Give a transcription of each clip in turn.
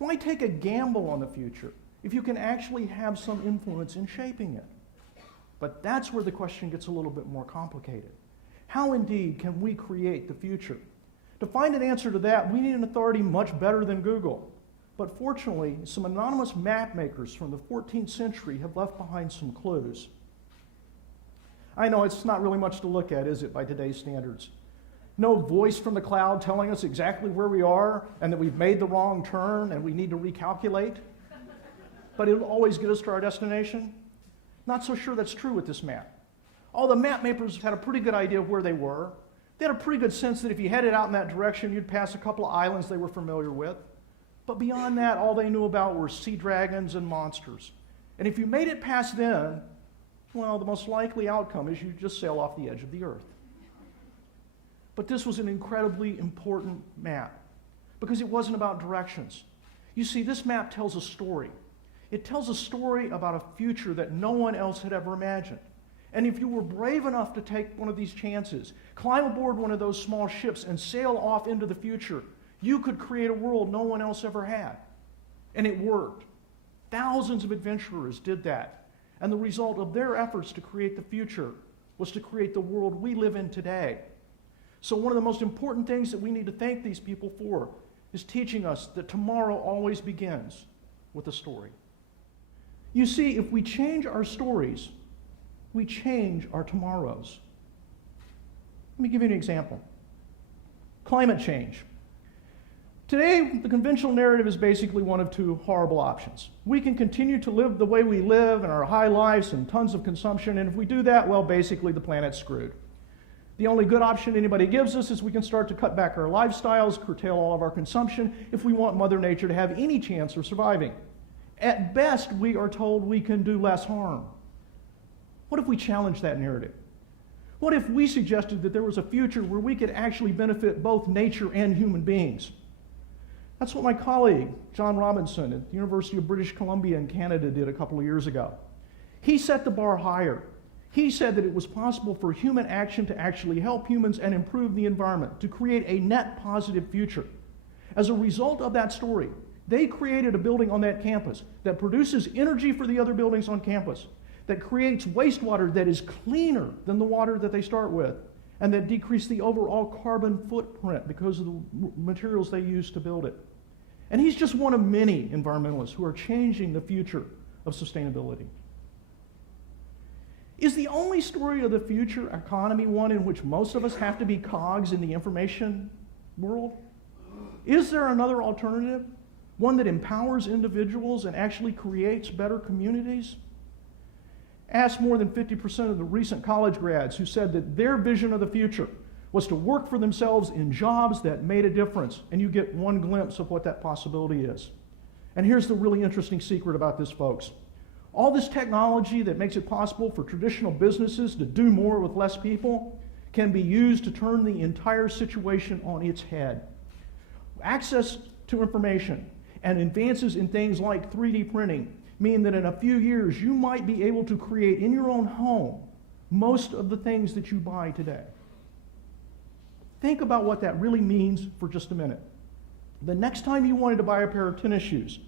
Why take a gamble on the future if you can actually have some influence in shaping it? But that's where the question gets a little bit more complicated. How indeed can we create the future? To find an answer to that, we need an authority much better than Google. But fortunately, some anonymous map makers from the 14th century have left behind some clues. I know it's not really much to look at, is it, by today's standards? No voice from the cloud telling us exactly where we are and that we've made the wrong turn and we need to recalculate. But it'll always get us to our destination. Not so sure that's true with this map. All the map makers had a pretty good idea of where they were. They had a pretty good sense that if you headed out in that direction, you'd pass a couple of islands they were familiar with. But beyond that, all they knew about were sea dragons and monsters. And if you made it past them, well, the most likely outcome is you just sail off the edge of the earth. But this was an incredibly important map because it wasn't about directions. You see, this map tells a story. It tells a story about a future that no one else had ever imagined. And if you were brave enough to take one of these chances, climb aboard one of those small ships and sail off into the future, you could create a world no one else ever had. And it worked. Thousands of adventurers did that. And the result of their efforts to create the future was to create the world we live in today. So one of the most important things that we need to thank these people for is teaching us that tomorrow always begins with a story. You see, if we change our stories, we change our tomorrows. Let me give you an example. Climate change. Today, the conventional narrative is basically one of two horrible options. We can continue to live the way we live in our high lives and tons of consumption, and if we do that, well, basically the planet's screwed. The only good option anybody gives us is we can start to cut back our lifestyles, curtail all of our consumption, if we want Mother Nature to have any chance of surviving. At best, we are told we can do less harm. What if we challenge that narrative? What if we suggested that there was a future where we could actually benefit both nature and human beings? That's what my colleague, John Robinson, at the University of British Columbia in Canada did a couple of years ago. He set the bar higher. He said that it was possible for human action to actually help humans and improve the environment, to create a net positive future. As a result of that story, they created a building on that campus that produces energy for the other buildings on campus, that creates wastewater that is cleaner than the water that they start with, and that decrease the overall carbon footprint because of the materials they use to build it. And he's just one of many environmentalists who are changing the future of sustainability. Is the only story of the future economy one in which most of us have to be cogs in the information world? Is there another alternative? One that empowers individuals and actually creates better communities? Ask more than 50% of the recent college grads who said that their vision of the future was to work for themselves in jobs that made a difference, and you get one glimpse of what that possibility is. And here's the really interesting secret about this, folks. All this technology that makes it possible for traditional businesses to do more with less people can be used to turn the entire situation on its head. Access to information and advances in things like 3D printing mean that in a few years you might be able to create in your own home most of the things that you buy today. Think about what that really means for just a minute. The next time you wanted to buy a pair of tennis shoes,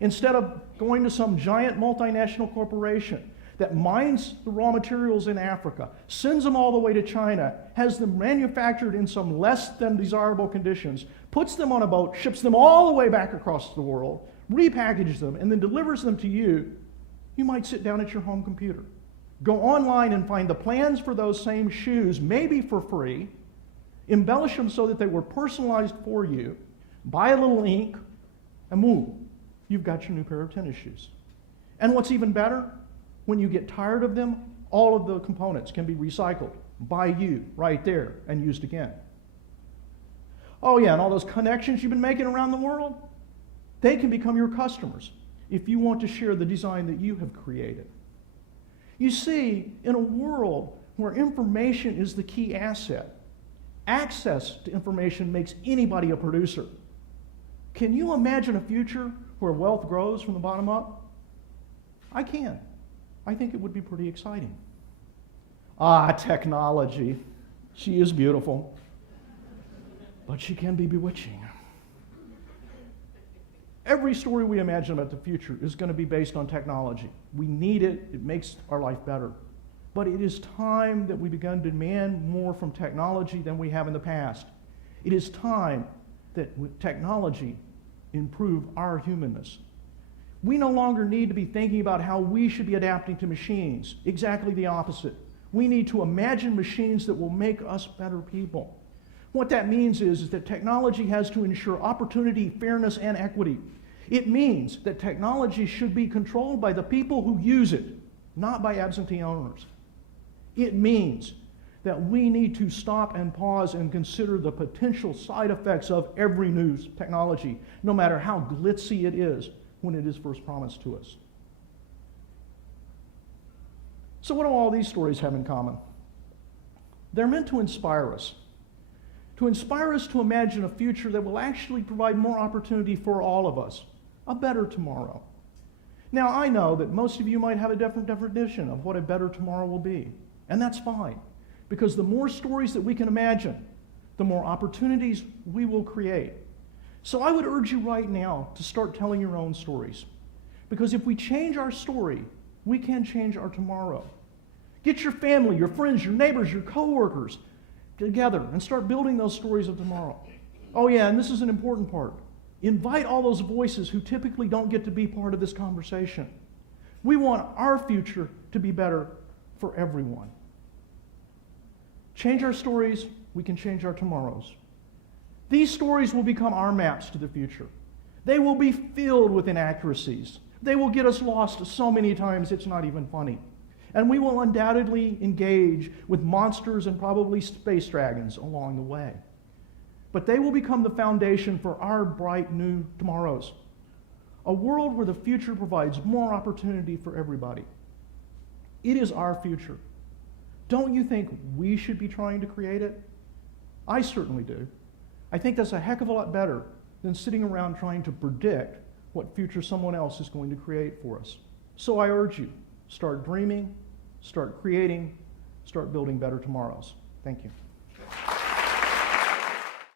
instead of going to some giant multinational corporation that mines the raw materials in Africa, sends them all the way to China, has them manufactured in some less than desirable conditions, puts them on a boat, ships them all the way back across the world, repackages them, and then delivers them to you, you might sit down at your home computer, go online and find the plans for those same shoes, maybe for free, embellish them so that they were personalized for you, buy a little ink, and move. You've got your new pair of tennis shoes. And what's even better, when you get tired of them, all of the components can be recycled by you right there and used again. Oh yeah, and all those connections you've been making around the world, they can become your customers if you want to share the design that you have created. You see, in a world where information is the key asset, access to information makes anybody a producer. Can you imagine a future where wealth grows from the bottom up? I can. I think it would be pretty exciting. Ah, technology. She is beautiful, but she can be bewitching. Every story we imagine about the future is going to be based on technology. We need it. It makes our life better. But it is time that we begin to demand more from technology than we have in the past. It is time that with technology improve our humanness. We no longer need to be thinking about how we should be adapting to machines. Exactly the opposite. We need to imagine machines that will make us better people. What that means is that technology has to ensure opportunity, fairness, and equity. It means that technology should be controlled by the people who use it, not by absentee owners. It means that we need to stop and pause and consider the potential side effects of every new technology, no matter how glitzy it is when it is first promised to us. So what do all these stories have in common? They're meant to inspire us to imagine a future that will actually provide more opportunity for all of us, a better tomorrow. Now, I know that most of you might have a different definition of what a better tomorrow will be, and that's fine, because the more stories that we can imagine, the more opportunities we will create. So I would urge you right now to start telling your own stories, because if we change our story, we can change our tomorrow. Get your family, your friends, your neighbors, your coworkers together and start building those stories of tomorrow. Oh yeah, and this is an important part. Invite all those voices who typically don't get to be part of this conversation. We want our future to be better for everyone. Change our stories, we can change our tomorrows. These stories will become our maps to the future. They will be filled with inaccuracies. They will get us lost so many times it's not even funny. And we will undoubtedly engage with monsters and probably space dragons along the way. But they will become the foundation for our bright new tomorrows. A world where the future provides more opportunity for everybody. It is our future. Don't you think we should be trying to create it? I certainly do. I think that's a heck of a lot better than sitting around trying to predict what future someone else is going to create for us. So I urge you, start dreaming, start creating, start building better tomorrows. Thank you.